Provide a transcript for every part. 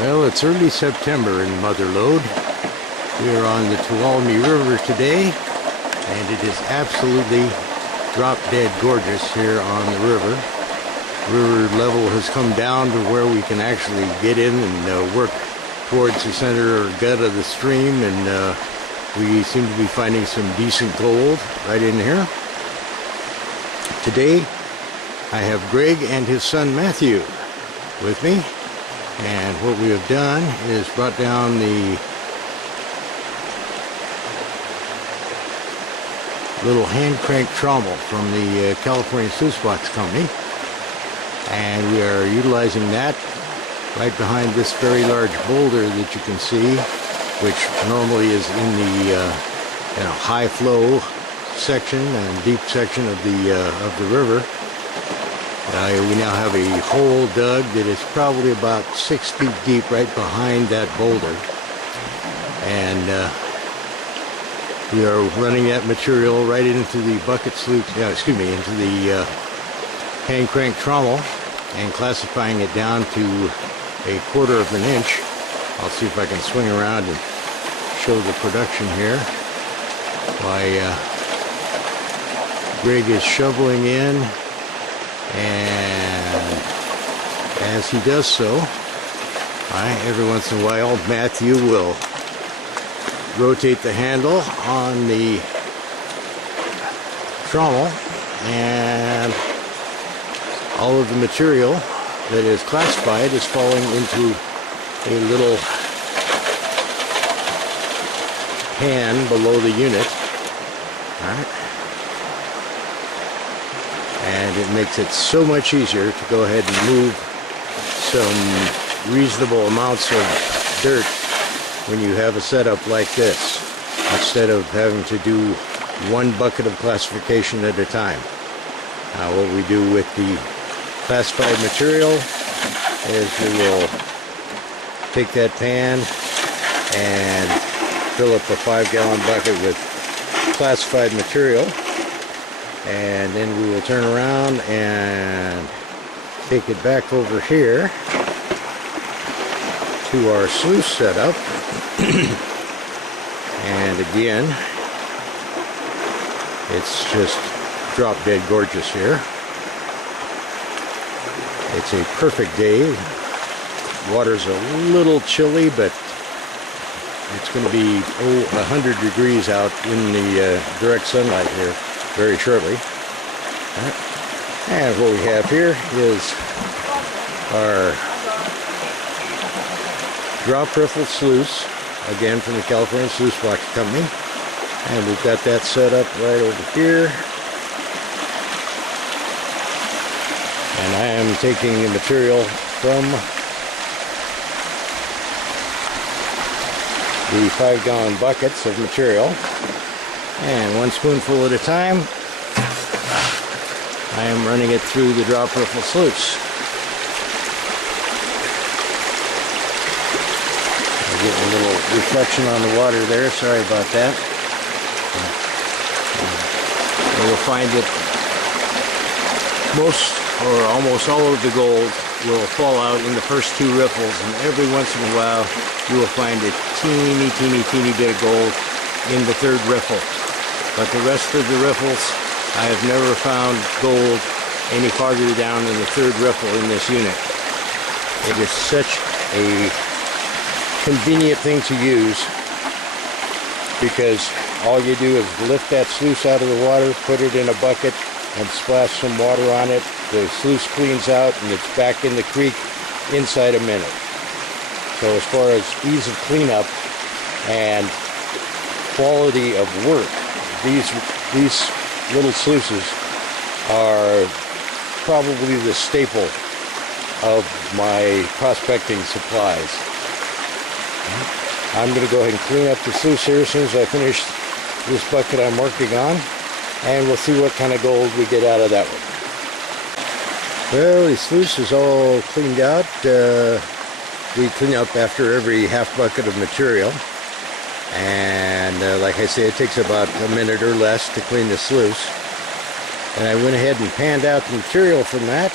Well, it's early September in Motherlode. We are on the Tuolumne River today, and it is absolutely drop-dead gorgeous here on the river. River level has come down to where we can actually get in and work towards the center or gut of the stream, and we seem to be finding some decent gold right in here. Today, I have Greg and his son Matthew with me. And what we have done is brought down the little hand crank trommel from the California Sluice Box Company. And we are utilizing that right behind this very large boulder that you can see, which normally is in the high flow section and deep section of the river. We now have a hole dug that is probably about 6 feet deep right behind that boulder. And we are running that material right into the bucket sluice, into the hand crank trommel and classifying it down to 1/4 of an inch. I'll see if I can swing around and show the production here. Why, Greg is shoveling in. And as he does so, every once in a while, Matthew will rotate the handle on the trommel, and all of the material that is classified is falling into a little pan below the unit. All right. And it makes it so much easier to go ahead and move some reasonable amounts of dirt when you have a setup like this, instead of having to do one bucket of classification at a time. Now, what we do with the classified material is we will take that pan and fill up a 5-gallon bucket with classified material. And then we will turn around and take it back over here to our sluice setup. And again, it's just drop dead gorgeous here. It's a perfect day. Water's a little chilly, but it's going to be 100 degrees out in the direct sunlight here very shortly. And what we have here is our drop riffle sluice, again from the California Sluice Box Company. And we've got that set up right over here. And I am taking the material from the 5-gallon buckets of material. And 1 spoonful at a time, I am running it through the drop riffle sluice. I'm getting a little reflection on the water there, sorry about that. And you'll find that most or almost all of the gold will fall out in the first 2 riffles, and every once in a while you will find a teeny bit of gold in the 3rd riffle. But the rest of the riffles, I have never found gold any farther down than the 3rd riffle in this unit. It is such a convenient thing to use, because all you do is lift that sluice out of the water, put it in a bucket, and splash some water on it. The sluice cleans out, and it's back in the creek inside a minute. So as far as ease of cleanup and quality of work, these little sluices are probably the staple of my prospecting supplies. I'm going to go ahead and clean up the sluice here as soon as I finish this bucket I'm working on, and we'll see what kind of gold we get out of that one. Well, the sluice is all cleaned out. We clean up after every half bucket of material. And like I say, it takes about a minute or less to clean the sluice. And I went ahead and panned out the material from that.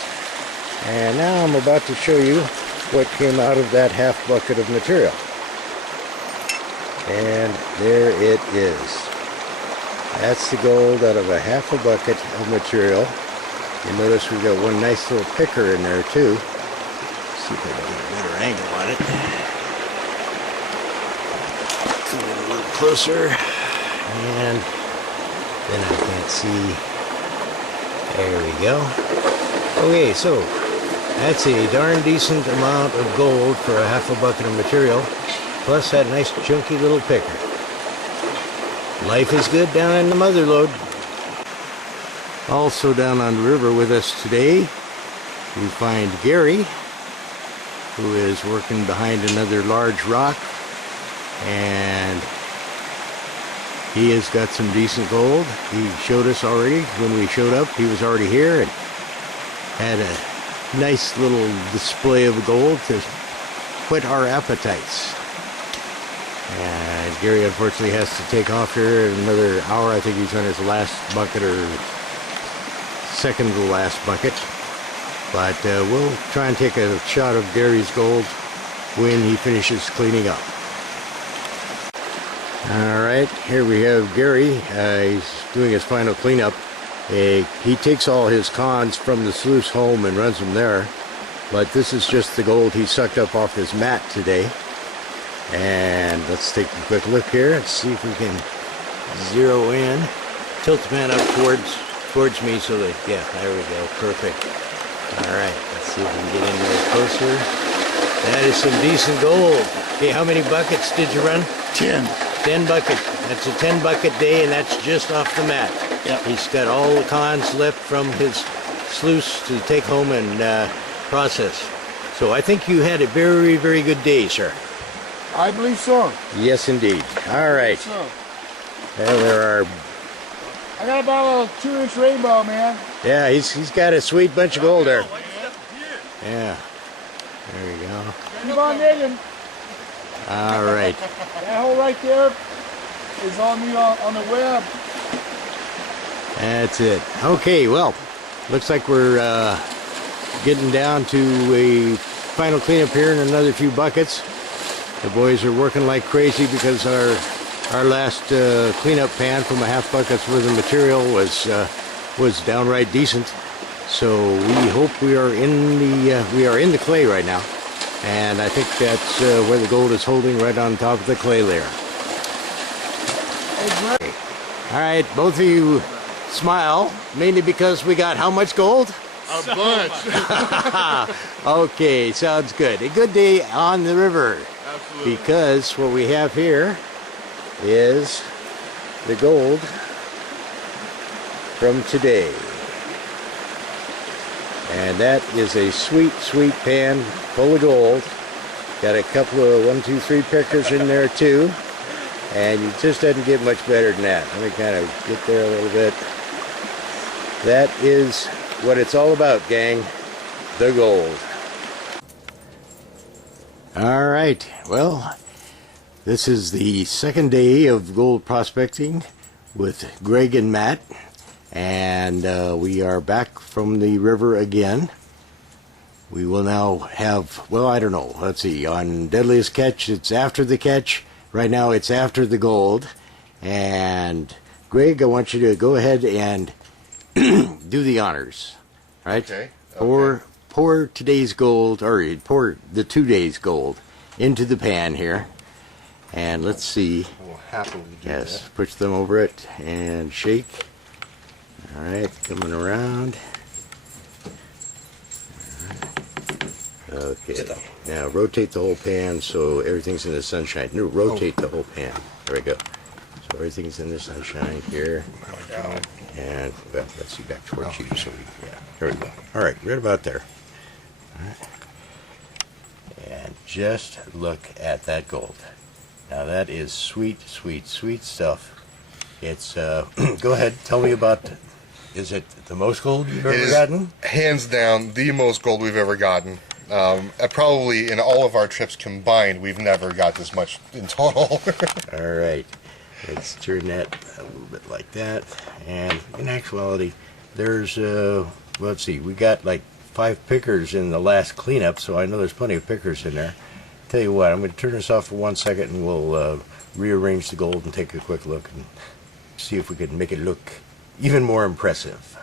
And now I'm about to show you what came out of that half bucket of material. And there it is. That's the gold out of a half a bucket of material. You notice we've got one nice little picker in there too. Let's see if I can get a better angle on it. Come in a little closer. And then I can't see. There we go. Okay, so that's a darn decent amount of gold for a half a bucket of material, plus that nice chunky little picker. Life is good down in the mother lode. Also down on the river with us today, we find Gary, who is working behind another large rock, and he has got some decent gold. He showed us already when we showed up. He was already here and had a nice little display of gold to whet our appetites. And Gary unfortunately has to take off here in another hour. I think he's on his last bucket or second to last bucket. But we'll try and take a shot of Gary's gold when he finishes cleaning up. Alright, here we have Gary. He's doing his final cleanup. He takes all his cons from the sluice home and runs them there. But this is just the gold he sucked up off his mat today. And let's take a quick look here and see if we can zero in. Tilt the pan up towards me so that, yeah, there we go, perfect. Alright, let's see if we can get in there closer. That is some decent gold. Okay, how many buckets did you run? 10. 10 buckets. That's a 10 bucket day, and that's just off the mat. Yep. He's got all the cons left from his sluice to take home and process. So I think you had a very, very good day, sir. I believe so. Yes, indeed. All right. So, Well, there are. I got about a 2-inch rainbow, man. Yeah, he's got a sweet bunch of gold there. Yeah. There we go. Keep on digging. All right. That hole right there is on the web. That's it. Okay, well, looks like we're getting down to a final cleanup here in another few buckets. The boys are working like crazy because our last cleanup pan from a half bucket's worth of material was downright decent. So we hope we are in the clay right now, and I think that's where the gold is holding, right on top of the clay layer. Okay. All right, both of you smile, mainly because we got how much gold? A bunch. Okay, sounds good. A good day on the river. Absolutely. Because what we have here is the gold from today. And that is a sweet, sweet pan full of gold. Got a couple of 1, 2, 3 pickers in there too. And you just doesn't get much better than that. Let me kind of get there a little bit. That is what it's all about, gang. The gold. All right, well, this is the second day of gold prospecting with Greg and Matt, and we are back from the river again. We will now have, well, I don't know, let's see, on Deadliest Catch, it's after the catch. Right now it's after the gold, and Greg, I want you to go ahead and do the honors, right? Okay. Pour today's gold, or pour the 2 days gold into the pan here. And let's see. We'll happily do Yes, that. push them over it and shake. All right, coming around. Okay, now rotate the whole pan so everything's in the sunshine. No, rotate the whole pan. There we go. So everything's in the sunshine here. And well, let's see, back towards you. So yeah, there we go. All right, right about there. All right. And just look at that gold. Now that is sweet, sweet, sweet stuff. It's go ahead, tell me about. Is it the most gold you've ever gotten? Hands down, the most gold we've ever gotten. Probably in all of our trips combined, we've never got this much in total. All right, let's turn that a little bit like that. And in actuality, there's let's see, we got like 5 pickers in the last cleanup, so I know there's plenty of pickers in there. Tell you what, I'm going to turn this off for 1 second and we'll rearrange the gold and take a quick look and see if we can make it look even more impressive.